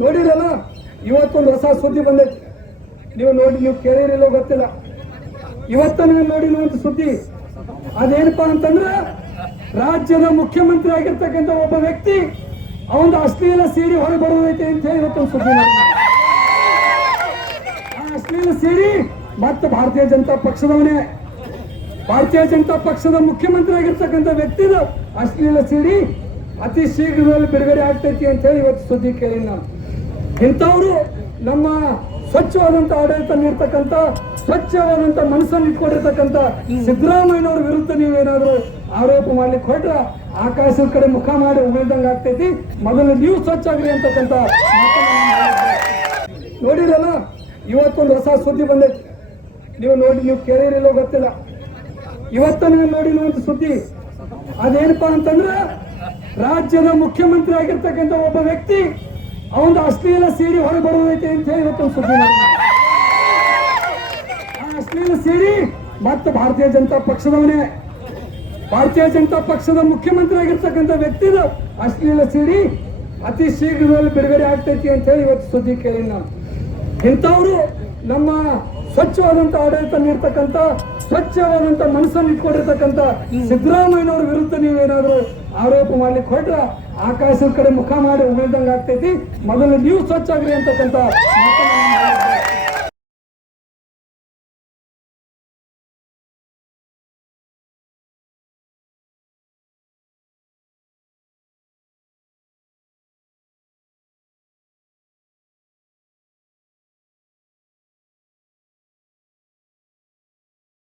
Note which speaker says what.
Speaker 1: ನೋಡಿರಲ್ಲ? ಇವತ್ತೊಂದು ಹೊಸ ಸುದ್ದಿ ಬಂದೈತಿ. ನೀವು ನೋಡಿ, ನೀವು ಕೇಳಿರಲ್ಲ ಗೊತ್ತಿಲ್ಲ. ಇವತ್ತ ನೀವು ಒಂದು ಸುದ್ದಿ, ಅದೇನಪ್ಪಾ ಅಂತಂದ್ರೆ, ರಾಜ್ಯದ ಮುಖ್ಯಮಂತ್ರಿ ಆಗಿರ್ತಕ್ಕಂಥ ಒಬ್ಬ ವ್ಯಕ್ತಿ ಅವನ ಅಶ್ಲೀಲ ಸೀಡಿ ಹೊರಗೆ ಬರುವುದೈತೆ ಅಂತ ಹೇಳಿ ಇವತ್ತೊಂದು ಸುದ್ದಿ. ಆ ಅಶ್ಲೀಲ ಸೀಡಿ ಮತ್ತೆ ಭಾರತೀಯ ಜನತಾ ಪಕ್ಷದವನೇ. ಭಾರತೀಯ ಜನತಾ ಪಕ್ಷದ ಮುಖ್ಯಮಂತ್ರಿ ಆಗಿರ್ತಕ್ಕಂಥ ವ್ಯಕ್ತಿದು ಅಶ್ಲೀಲ ಸಿಡಿ ಅತಿ ಶೀಘ್ರದಲ್ಲಿ ಬಿಡುಗಡೆ ಆಗ್ತೈತಿ ಅಂತ ಹೇಳಿ ಇವತ್ತು ಸುದ್ದಿ ಕೇಳಿ ನಾನು ಇಂಥವರು ನಮ್ಮ ಸ್ವಚ್ಛವಾದಂಥ ಆಡಳಿತ ನೀಡ್ತಕ್ಕಂಥ ಸ್ವಚ್ಛವಾದಂಥ ಮನಸ್ಸನ್ನು ಇಟ್ಕೊಂಡಿರ್ತಕ್ಕಂಥ ಸಿದ್ದರಾಮಯ್ಯನವ್ರ ವಿರುದ್ಧ ನೀವೇನಾದರೂ ಆರೋಪ ಮಾಡ್ಲಿಕ್ಕೆ ಹೊರಟ್ರ, ಆಕಾಶದ ಕಡೆ ಮುಖ ಮಾಡಿ ಉಳಿದಂಗ ಆಗ್ತೈತಿ. ಮೊದಲು ನೀವು ಸ್ವಚ್ಛ ಆಗ್ರಿ ಅಂತಕ್ಕಂಥ. ನೋಡಿರಲ್ಲ ಇವತ್ತೊಂದು ಹೊಸ ಸುದ್ದಿ ಬಂದೈತಿ. ನೀವು ನೋಡಿ, ನೀವು ಕೇಳಿರಿಲ್ಲೋ ಗೊತ್ತಿಲ್ಲ. ಇವತ್ತ ನೀವು ನೋಡಿನ ಒಂದು ಸುದ್ದಿ. ಅದೇನಪ್ಪಾ ಅಂತಂದ್ರೆ, ರಾಜ್ಯದ ಮುಖ್ಯಮಂತ್ರಿ ಆಗಿರ್ತಕ್ಕಂಥ ಒಬ್ಬ ವ್ಯಕ್ತಿ ಅವನ ಅಶ್ಲೀಲ ಸೀಡಿ ಹೊರಗೆ ಅಂತ ಹೇಳಿ ಇವತ್ತೊಂದು ಸುದ್ದಿ. ಆ ಅಶ್ಲೀಲ ಸೀಡಿ ಮತ್ತೆ ಭಾರತೀಯ ಜನತಾ ಪಕ್ಷದವನೇ ಭಾರತೀಯ ಜನತಾ ಪಕ್ಷದ ಮುಖ್ಯಮಂತ್ರಿ ಆಗಿರ್ತಕ್ಕಂಥ ವ್ಯಕ್ತಿದು ಅಶ್ಲೀಲ ಸಿಡಿ ಅತಿ ಶೀಘ್ರದಲ್ಲಿ ಬಿಡುಗಡೆ ಆಗ್ತೈತಿ ಅಂತ ಹೇಳಿ ಇವತ್ತು ಸುದ್ದಿ ಕೇಳಿ ನಾನು ಇಂಥವ್ರು ನಮ್ಮ ಸ್ವಚ್ಛವಾದಂತ ಆಡಳಿತ ನೀಡ್ತಕ್ಕಂಥ ಸ್ವಚ್ಛವಾದಂತ ಮನಸ್ಸನ್ನು ಇಟ್ಕೊಂಡಿರ್ತಕ್ಕಂಥ ಸಿದ್ದರಾಮಯ್ಯನವ್ರ ವಿರುದ್ಧ ನೀವೇನಾದ್ರೂ ಆರೋಪ ಮಾಡ್ಲಿಕ್ಕೆ ಹೊರಟ್ರ, ಆಕಾಶದ ಕಡೆ ಮುಖ ಮಾಡಿ ಉಳಿದಂಗ ಆಗ್ತೈತಿ ಮೊದಲು ನೀವು ಸ್ವಚ್ಛ ಆಗ್ರಿ ಅಂತಕ್ಕಂಥ